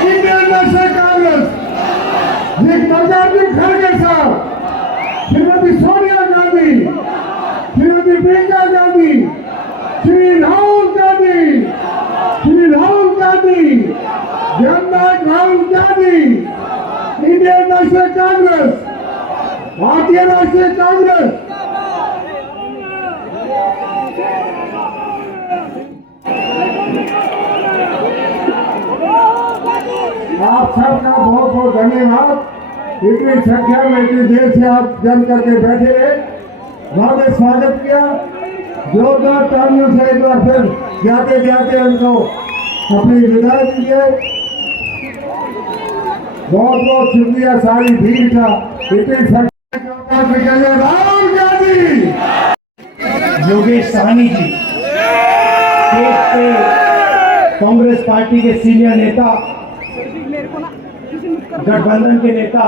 Indian national Congress, Mallikarjun खड़गे साहब, श्रीमती सोनिया गांधी, श्रीमती प्रियंका गांधी, श्री राहुल गांधी, जननायक Rahul Gandhi, Indian national Congress, भारतीय राष्ट्रीय कांग्रेस। आप सबका बहुत बहुत धन्यवाद। इतनी संख्या में इतनी देर से आप जम करके बैठे रहे, बहुत स्वागत किया। जोरदार तालियों से एक बार फिर जाते जाते उनको अपनी विदाई दीजिए। बहुत बहुत शुक्रिया सारी भीड़ का। इतनी संख्या में राहुल गांधी, योगेश सहनी जी, कांग्रेस पार्टी के सीनियर नेता, गठबंधन के नेता,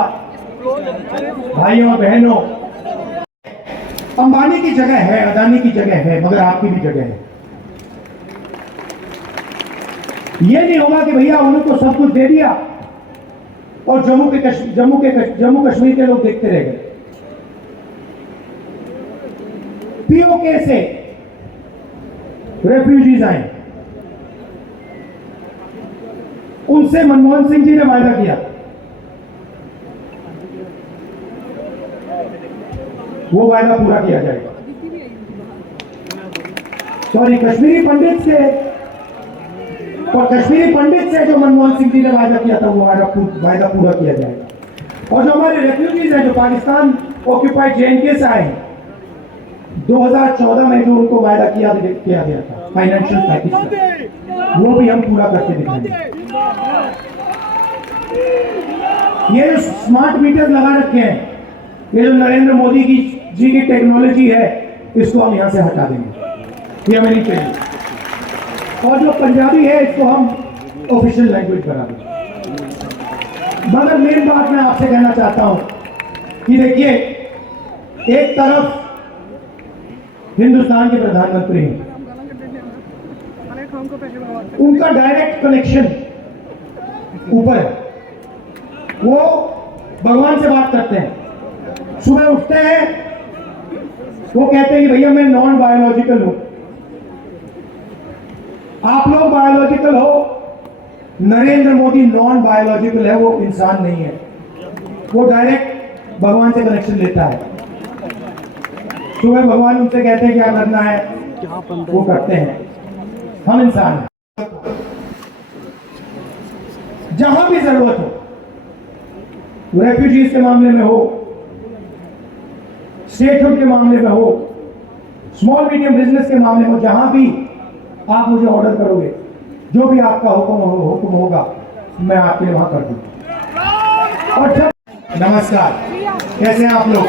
भाइयों बहनों, अंबानी की जगह है, अदानी की जगह है, मगर आपकी भी जगह है। यह नहीं होगा कि भैया उनको सब कुछ दे दिया और जम्मू कश्मीर के लोग देखते रह गए। पीओके से रेफ्यूजीज आए, उनसे मनमोहन सिंह जी ने वायदा किया, वो वायदा पूरा किया जाएगा। सॉरी, कश्मीरी पंडित से जो मनमोहन सिंह जी ने वायदा किया था, वो वायदा पूरा किया जाएगा। और जो हमारे रेफ्यूजीज हैं, जो पाकिस्तान ऑक्यूपाइड जेएनके से आए, 2014 में जो उनको वायदा किया गया था फाइनेंशियल पैकेज का, वो भी हम पूरा करके दिखाएंगे। ये जो स्मार्ट मीटर लगा रखे हैं, ये जो नरेंद्र मोदी जी की टेक्नोलॉजी है, इसको हम यहां से हटा देंगे, ये हमें नहीं चाहिए। और जो पंजाबी है, इसको हम ऑफिशियल लैंग्वेज बना देंगे। मगर मेन बात मैं आपसे कहना चाहता हूं कि देखिए, एक तरफ हिंदुस्तान के प्रधानमंत्री हैं, उनका डायरेक्ट कनेक्शन ऊपर है, वो भगवान से बात करते हैं। सुबह उठते हैं, वो कहते हैं कि भैया मैं नॉन बायोलॉजिकल हूं, आप लोग बायोलॉजिकल हो, नरेंद्र मोदी नॉन बायोलॉजिकल है, वो इंसान नहीं है, वो डायरेक्ट भगवान से कनेक्शन लेता है। सुबह भगवान उनसे कहते हैं क्या करना है, वो करते हैं। हम इंसान हैं, जहां भी जरूरत हो, रेफ्यूजीज के मामले में हो, स्टेटहुड के मामले में हो, स्मॉल मीडियम बिजनेस के मामले में हो, जहां भी आप मुझे ऑर्डर करोगे, जो भी आपका हुक्म होगा, मैं आपके लिए वहां कर दूंगा। और नमस्कार, कैसे हैं आप लोग?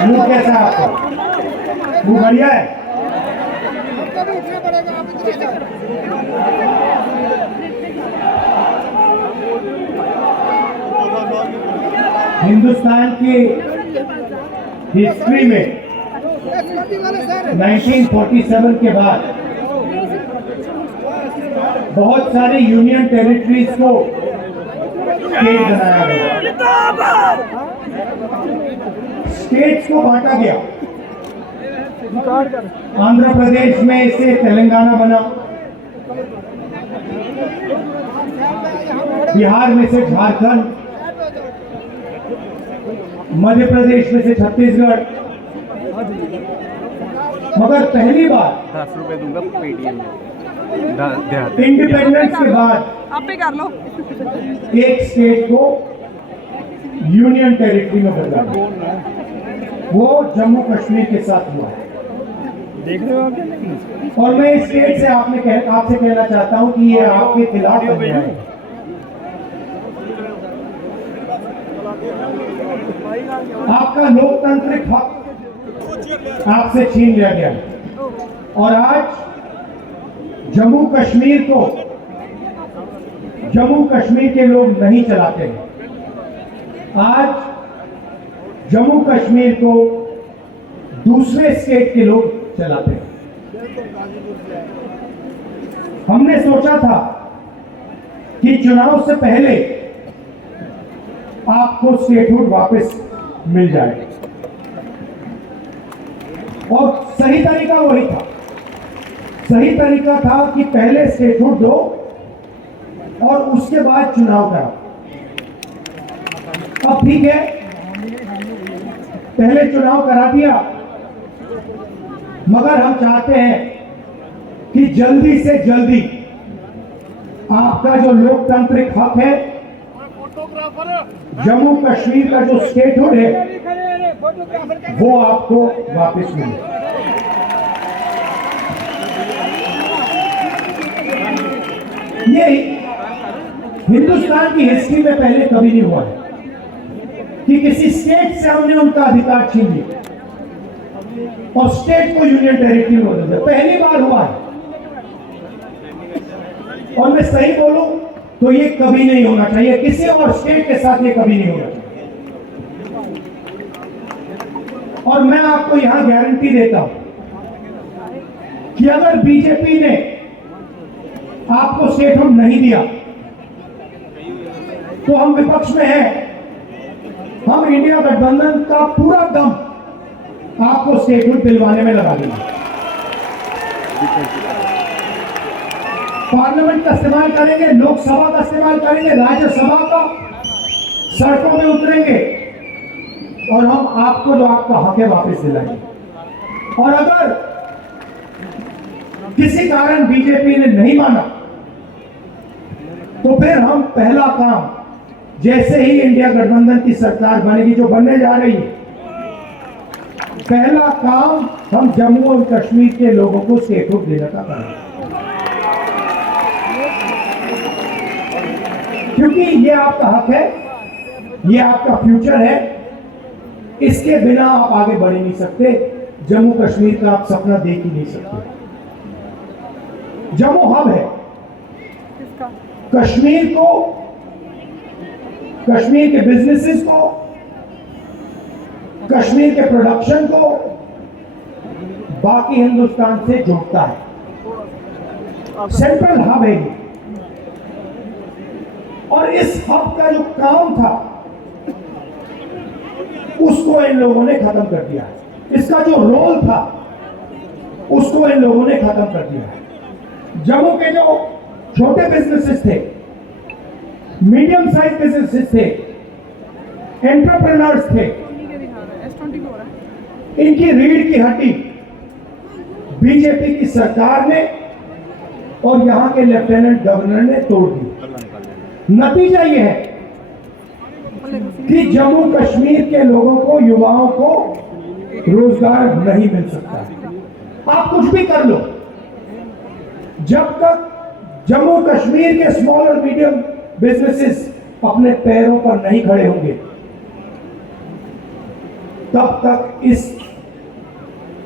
मुंह कैसा है आपका? मुंह बढ़िया है? हिंदुस्तान की हिस्ट्री में 1947 के बाद बहुत सारे यूनियन टेरिटरीज को स्टेट बनाया गया, स्टेट्स को बांटा गया। आंध्र प्रदेश में से तेलंगाना बना, बिहार में से झारखंड, मध्य प्रदेश में से छत्तीसगढ़। मगर पहली बार 10 रुपए दूंगा पेटीएम में। इंडिपेंडेंस के बाद आप पे कर लो। एक स्टेट को यूनियन टेरिटरी में बदला, वो जम्मू कश्मीर के साथ हुआ है। देख रहे हो आप? और मैं इस स्टेट से आपसे कहना चाहता हूं कि ये आपके खिलाफ बन गया है। आपका लोकतांत्रिक हक आपसे छीन लिया गया और आज जम्मू कश्मीर के लोग नहीं चलाते हैं। आज जम्मू कश्मीर को दूसरे स्टेट के लोग चलाते हैं। हमने सोचा था कि चुनाव से पहले आपको स्टेटहुड वापस मिल जाए, और सही तरीका वही था। सही तरीका था कि पहले स्टेटहुड दो और उसके बाद चुनाव कराओ। अब ठीक है, पहले चुनाव करा दिया, मगर हम चाहते हैं कि जल्दी से जल्दी आपका जो लोकतांत्रिक हक है, जम्मू कश्मीर का जो स्टेटहुड है, वो आपको वापस मिले। ये हिंदुस्तान की हिस्ट्री में पहले कभी नहीं हुआ है कि किसी स्टेट से हमने उनका अधिकार छीन लिया और स्टेट को यूनियन टेरिटरी में बदल दिया। पहली बार हुआ है, और मैं सही बोलूं तो ये कभी नहीं होना चाहिए, किसी और स्टेट के साथ ये कभी नहीं होना चाहिए। और मैं आपको यहां गारंटी देता हूं कि अगर बीजेपी ने आपको स्टेटहुड नहीं दिया तो हम विपक्ष में हैं, हम इंडिया गठबंधन का पूरा दम आपको स्टेटहुड दिलवाने में लगा देंगे। पार्लियामेंट का इस्तेमाल करेंगे, लोकसभा का इस्तेमाल करेंगे, राज्यसभा का, सड़कों में उतरेंगे और हम आपको जो आपका हक है वापस दिलाएंगे। और अगर किसी कारण बीजेपी ने नहीं माना तो फिर हम पहला काम, जैसे ही इंडिया गठबंधन की सरकार बनेगी, जो बनने जा रही है, पहला काम हम जम्मू और कश्मीर के लोगों को स्टेटहुड देने का करेंगे, क्योंकि ये आपका हक है, ये आपका फ्यूचर है। इसके बिना आप आगे बढ़ ही नहीं सकते। जम्मू कश्मीर का आप सपना देख ही नहीं सकते। जम्मू हब है, कश्मीर को, कश्मीर के बिजनेसेस को, कश्मीर के प्रोडक्शन को बाकी हिंदुस्तान से जोड़ता है। सेंट्रल हब है ये। और इस हब का जो काम था उसको इन लोगों ने खत्म कर दिया है। इसका जो रोल था उसको इन लोगों ने खत्म कर दिया है। जम्मू के जो छोटे बिजनेसेस थे, मीडियम साइज बिजनेसेस थे, एंटरप्रेन्योर्स थे, इनकी रीढ़ की हड्डी बीजेपी की सरकार ने और यहां के लेफ्टिनेंट गवर्नर ने तोड़ दी। नतीजा यह है कि जम्मू कश्मीर के लोगों को, युवाओं को रोजगार नहीं मिल सकता। आप कुछ भी कर लो, जब तक जम्मू कश्मीर के स्मॉल और मीडियम बिजनेसेस अपने पैरों पर नहीं खड़े होंगे, तब तक इस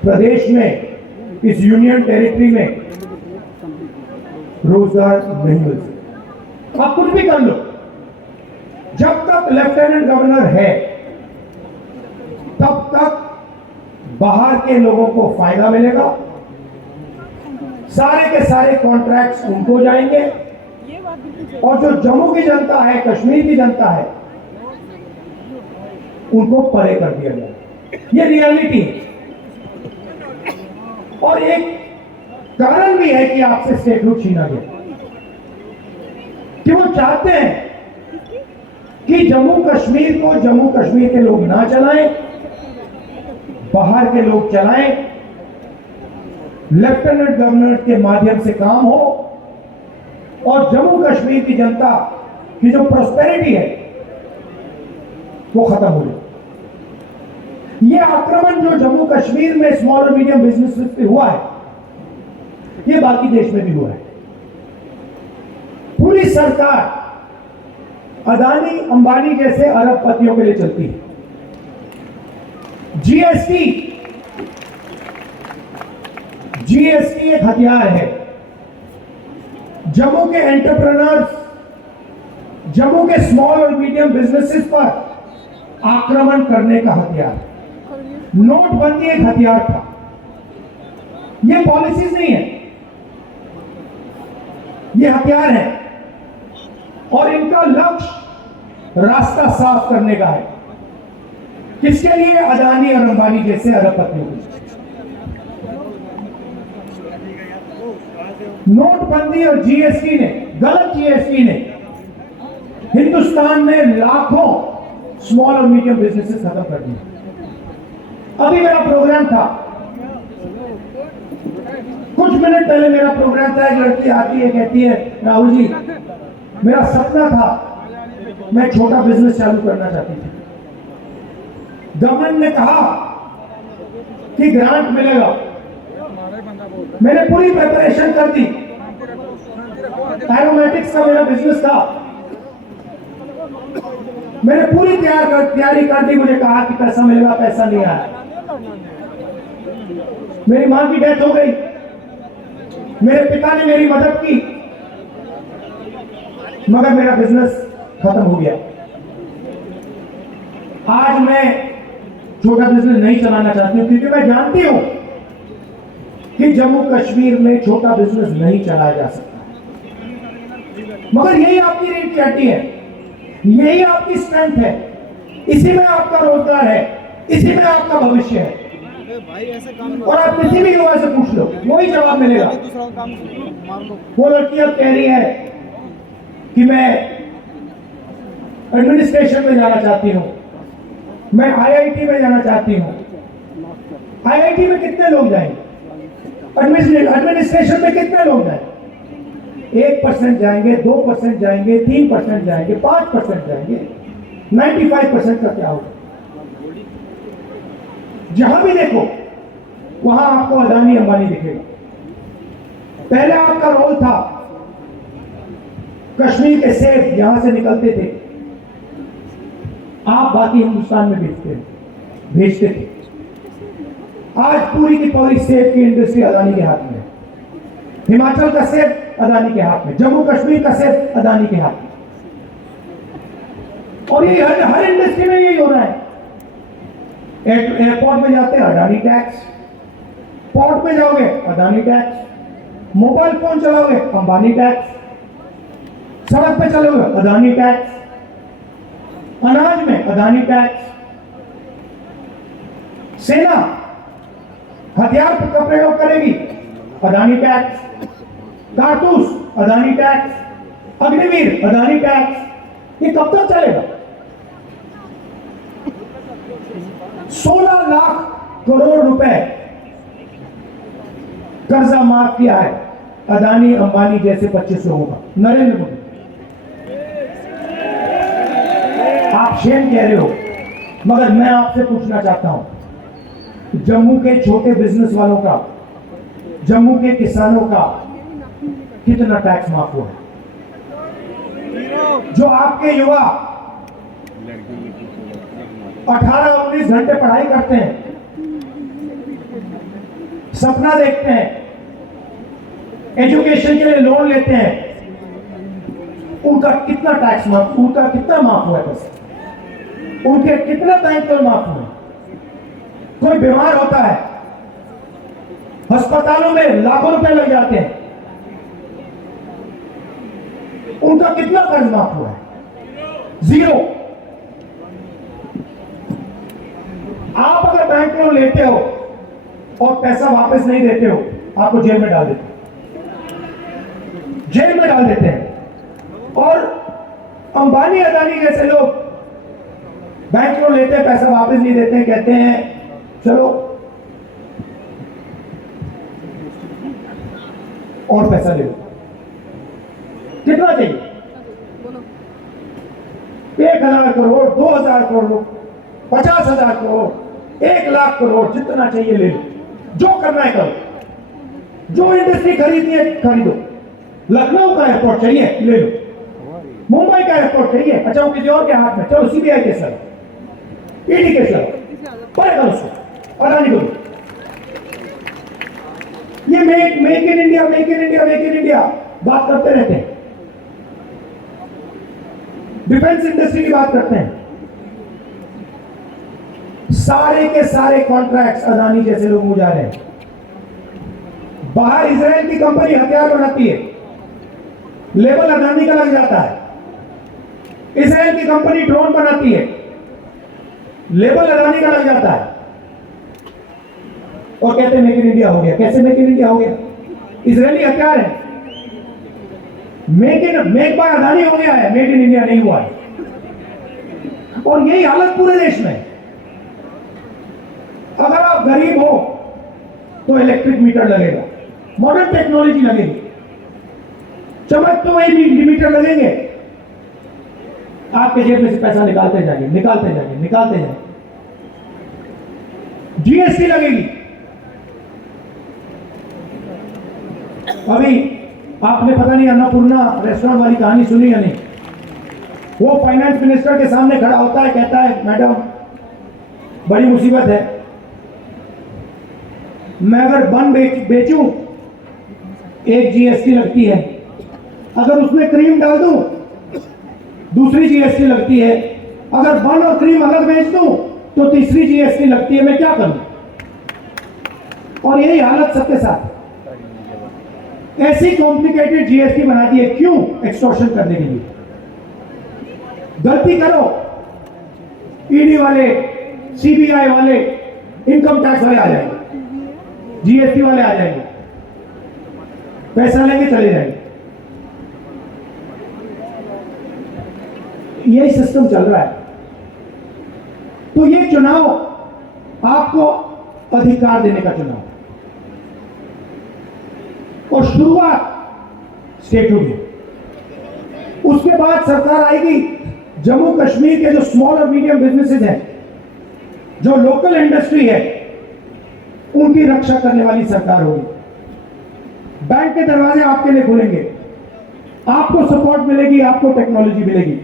प्रदेश में, इस यूनियन टेरिटरी में रोजगार नहीं मिल सकता। आप कुछ भी कर लो, जब तक लेफ्टिनेंट गवर्नर है तब तक बाहर के लोगों को फायदा मिलेगा, सारे के सारे कॉन्ट्रैक्ट्स उनको जाएंगे, और जो जम्मू की जनता है, कश्मीर की जनता है, उनको परे कर दिया जाए। ये रियलिटी है। और एक कारण भी है कि आपसे स्टेटहुड छीना गया, कि वो चाहते हैं कि जम्मू कश्मीर को जम्मू कश्मीर के लोग ना चलाएं, बाहर के लोग चलाएं, लेफ्टिनेंट गवर्नर के माध्यम से काम हो, और जम्मू कश्मीर की जनता की जो प्रॉस्पेरिटी है वो खत्म हो जाए। ये आक्रमण जो जम्मू कश्मीर में स्मॉल और मीडियम बिजनेस पे हुआ है, ये बाकी देश में भी हुआ है। पूरी सरकार अदानी अंबानी जैसे अरबपतियों के लिए चलती है। जीएसटी एक हथियार है। जम्मू के एंटरप्रेन्योर्स, जम्मू के स्मॉल और मीडियम बिजनेसेस पर आक्रमण करने का हथियार। नोटबंदी एक हथियार था। ये पॉलिसीज नहीं है, ये हथियार है। और इनका लक्ष्य रास्ता साफ करने का है। किसके लिए? अदानी और अंबानी जैसे अरबपतियों के। नोटबंदी और जीएसटी ने, गलत जीएसटी ने हिंदुस्तान में लाखों स्मॉल और मीडियम बिजनेसेस खत्म कर दिए। अभी मेरा प्रोग्राम था, कुछ मिनट पहले मेरा प्रोग्राम था, एक लड़की आती है, कहती है राहुल जी मेरा सपना था, मैं छोटा बिजनेस चालू करना चाहती थी। गवर्नमेंट ने कहा कि ग्रांट मिलेगा, मैंने पूरी प्रिपरेशन कर दी, एरोमेटिक्स का मेरा बिजनेस था, मैंने पूरी तैयारी कर दी। मुझे कहा कि पैसा मिलेगा, पैसा नहीं आया। मेरी मां की डेथ हो गई, मेरे पिता ने मेरी मदद की, मगर मेरा बिजनेस खत्म हो गया। आज मैं छोटा बिजनेस नहीं चलाना चाहती हूं, क्योंकि मैं जानती हूं कि जम्मू कश्मीर में छोटा बिजनेस नहीं चलाया जा सकता। मगर यही आपकी रीढ़ की हड्डी है, यही आपकी स्ट्रेंथ है, इसी में आपका रोजगार है, इसी में आपका भविष्य है। और आप किसी भी युवा से पूछ लो, वही जवाब मिलेगा। वो लड़की अब कह रही है कि मैं एडमिनिस्ट्रेशन में जाना चाहती हूं, मैं आईआईटी में जाना चाहती हूं। आईआईटी में कितने लोग जाएंगे? एडमिनिस्ट्रेशन में कितने लोग जाएंगे? 1% जाएंगे, 2% जाएंगे, 3% जाएंगे, 5% जाएंगे। 95% का क्या होगा? जहां भी देखो वहां आपको अदानी अंबानी दिखेगा। पहले आपका रोल था, कश्मीर के सेब यहां से निकलते थे, आप बाकी हिंदुस्तान में भेजते थे। आज पूरी की पूरी सेब की इंडस्ट्री अदानी के हाथ में है। हिमाचल का सेब अदानी के हाथ में, जम्मू कश्मीर का सेब अदानी के हाथ में। और ये हर इंडस्ट्री में यही हो रहा है। एयरपोर्ट में जाते हैं अदानी टैक्स, पोर्ट में जाओगे अदानी टैक्स, मोबाइल फोन चलाओगे अंबानी टैक्स, सड़क पे चलोगे अदानी टैक्स, अनाज में अदानी टैक्स, सेना हथियार का प्रयोग करेगी अदानी टैक्स, कारतूस अदानी टैक्स, अग्निवीर अदानी टैक्स। ये कब तक चलेगा? 16 लाख करोड़ रुपए कर्जा माफ किया है अदानी अंबानी जैसे 25 लोगों का, नरेंद्र मोदी। आप शेम कह रहे हो, मगर मैं आपसे पूछना चाहता हूं, जम्मू के छोटे बिजनेस वालों का, जम्मू के किसानों का कितना टैक्स माफ हुआ है? जो आपके युवा 18-19 घंटे पढ़ाई करते हैं, सपना देखते हैं, एजुकेशन के लिए लोन लेते हैं, उनका कितना टैक्स माफ, उनका कितना माफ हुआ है? पैसा उनके कितने बैंक लोन माफ हुए? कोई बीमार होता है, अस्पतालों में लाखों रुपए लग जाते हैं, उनका कितना कर्ज माफ हुआ है? 0। आप अगर बैंक लोन लेते हो और पैसा वापस नहीं देते हो, आपको जेल में डाल देते हैं, जेल में डाल देते हैं। और अंबानी अदानी जैसे लोग बैंक लोन लेते हैं, पैसा वापस नहीं देते हैं, कहते हैं चलो और पैसा ले लो। कितना चाहिए? 1000 करोड़, 2000 करोड़, 50,000 करोड़, 1 लाख करोड़, जितना चाहिए ले लो, जो करना है करो, जो इंडस्ट्री खरीदनी है खरीदो। लखनऊ का एयरपोर्ट चाहिए ले लो, मुंबई का एयरपोर्ट चाहिए, अच्छा वो किसी और के हाथ में, चलो सीबीआई के सर, ईडी के सर, पढ़ेगा उसको, अदानी को। ये make in India, make in India, make in India बात करते रहते हैं, डिफेंस इंडस्ट्री की बात करते हैं। सारे के सारे कॉन्ट्रैक्ट्स अदानी जैसे लोग हो जा रहे हैं। बाहर इजराइल की कंपनी हथियार बनाती है, लेबल अदानी का लग जाता है, इसराइल की कंपनी ड्रोन बनाती है, लेबल अदानी का लग जाता है और कहते हैं मेक इन इंडिया हो गया। कैसे मेक इन इंडिया हो गया? इसराइली हथियार है, मेक बाय अदानी हो गया है, मेक इन इंडिया नहीं हुआ है। और यही हालत पूरे देश में। अगर आप गरीब हो तो इलेक्ट्रिक मीटर लगेगा, मॉडर्न टेक्नोलॉजी लगेगी, चमक तो वही मीटर लगेंगे, आपके जेब में से पैसा निकालते जाएंगे, निकालते जाएंगे, निकालते जाएंगे। जीएसटी लगेगी। अभी आपने पता नहीं अन्नपूर्णा रेस्टोरेंट वाली कहानी सुनी या नहीं? वो फाइनेंस मिनिस्टर के सामने खड़ा होता है, कहता है मैडम बड़ी मुसीबत है, मैं अगर बन बेचूं एक जीएसटी लगती है, अगर उसमें क्रीम डाल दूं दूसरी जीएसटी लगती है, अगर बन और क्रीम अलग बेच दूं तो तीसरी जीएसटी लगती है, मैं क्या करूं? और यही हालत सबके साथ। ऐसी कॉम्प्लिकेटेड जीएसटी बना दी है, क्यों? एक्सटॉर्शन करने के लिए। गलती करो, ईडी वाले, सीबीआई वाले, इनकम टैक्स वाले आ जाएंगे, जीएसटी वाले आ जाएंगे, पैसा लेके चले जाएंगे। यही सिस्टम चल रहा है। तो ये चुनाव आपको अधिकार देने का चुनाव, और शुरुआत स्टेटहुड है। उसके बाद सरकार आएगी, जम्मू कश्मीर के जो स्मॉल और मीडियम बिजनेसेस हैं, जो लोकल इंडस्ट्री है, उनकी रक्षा करने वाली सरकार होगी। बैंक के दरवाजे आपके लिए खुलेंगे, आपको सपोर्ट मिलेगी, आपको टेक्नोलॉजी मिलेगी।